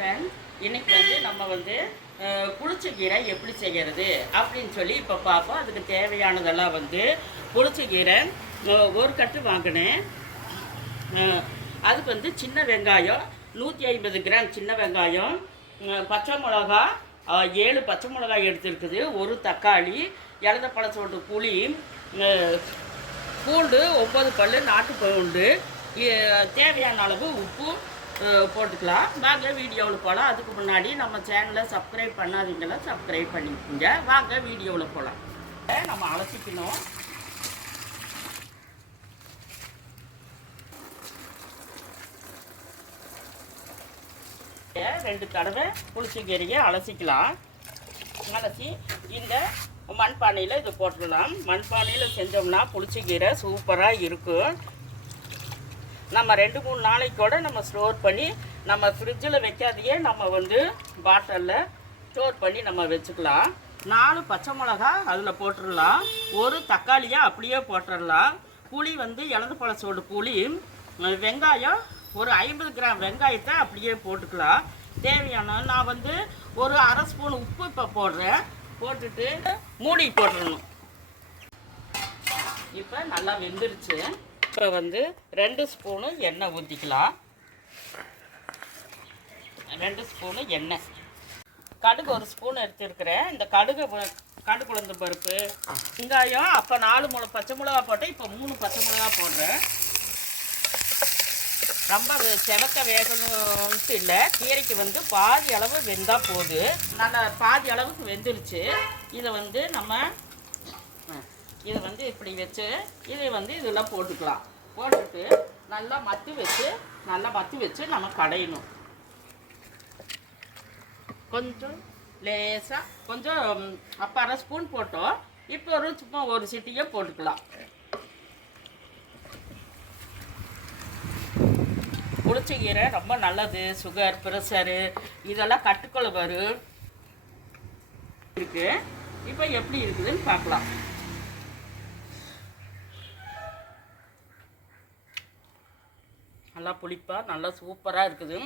Friends இன்னைக்கு வந்து நம்ம வந்து புளிச்ச புளிச்சக்கீரை எப்படி செய்கிறது அப்படின்னு சொல்லி இப்போ பார்ப்போம் அதுக்கு தேவையானதெல்லாம் வந்து புளிச்சக்கீரை கீரை ஒரு கட்டு வாங்கினேன். அதுக்கு வந்து சின்ன வெங்காயம் நூற்றி ஐம்பது கிராம் சின்ன வெங்காயம் பச்சை மிளகா ஏழு பச்சை மிளகாய் எடுத்துருக்குது ஒரு தக்காளி இலந்த பழச்சோட்டு புளி பூண்டு ஒம்பது பல் நாட்டு பூண்டு தேவையான அளவு உப்பு போட்டுக்கலாம். வாங்க வீடியோவில் போகலாம் அதுக்கு முன்னாடி நம்ம சேனலை சப்ஸ்கிரைப் பண்ணாதீங்களா சப்ஸ்கிரைப் பண்ணிக்கோங்க. வாங்க வீடியோவில் போகலாம் நம்ம அலசிக்கணும் ரெண்டு தடவை புளிச்சக்கீரையை அலசிக்கலாம். அலசி இந்த மண்பானையில் இது போட்டுடலாம். மண்பானையில் செஞ்சோம்னா புளிச்சக்கீரை சூப்பராக இருக்கும் நம்ம ரெண்டு மூணு நாளைக்கு கூட நம்ம ஸ்டோர் பண்ணி நம்ம ஃப்ரிட்ஜில் வைக்காதையே நம்ம வந்து பாட்டிலில் ஸ்டோர் பண்ணி நம்ம வச்சுக்கலாம். நாலு பச்சை மிளகா அதில் போட்டுடலாம். ஒரு தக்காளியை அப்படியே போட்டுடலாம். புளி வந்து இலந்து பழச்சோடு புளி வெங்காயம் ஒரு ஐம்பது கிராம் வெங்காயத்தை அப்படியே போட்டுக்கலாம். தேவையான நான் வந்து ஒரு அரை ஸ்பூன் உப்பு இப்போ போடுறேன். போட்டுட்டு மூடி போட்டுடணும். இப்போ நல்லா வெந்துருச்சு. இப்போ வந்து ரெண்டு ஸ்பூனு எண்ணெய் ஊற்றிக்கலாம் ரெண்டு ஸ்பூனு எண்ணெய். கடுகு ஒரு ஸ்பூன் எடுத்துருக்கிறேன். இந்த கடுகு கடுகு உளுந்து பருப்பு வெங்காயம் அப்போ நாலு மூணு பச்சை மிளகா போட்டேன் இப்போ மூணு பச்சை மிளகா போடுறேன். ரொம்ப செவக்க வேகணும்ட்டு இல்லை. கீரைக்கு வந்து பாதி அளவு வெந்தால் போகுது நல்லா பாதி அளவுக்கு வெந்துருச்சு. இதை வந்து நம்ம இதை வந்து இப்படி வச்சு இதை வந்து இதெல்லாம் போட்டுக்கலாம். போட்டுட்டு நல்லா மத்து வச்சு நல்லா மத்து வச்சு நம்ம கடையணும். கொஞ்சம் லேசாக கொஞ்சம் அப்போ அரை ஸ்பூன் போட்டோம். இப்போ ஒரு சும்மா ஒரு சிட்டியே போட்டுக்கலாம். புளிச்சக்கீரை ரொம்ப நல்லது. சுகர் ப்ரெஷரு இதெல்லாம் கட்டுக்குள்ள வரும். இருக்குது இப்போ எப்படி இருக்குதுன்னு பார்க்கலாம். நல்லா புளிப்பா நல்லா சூப்பராக இருக்குது.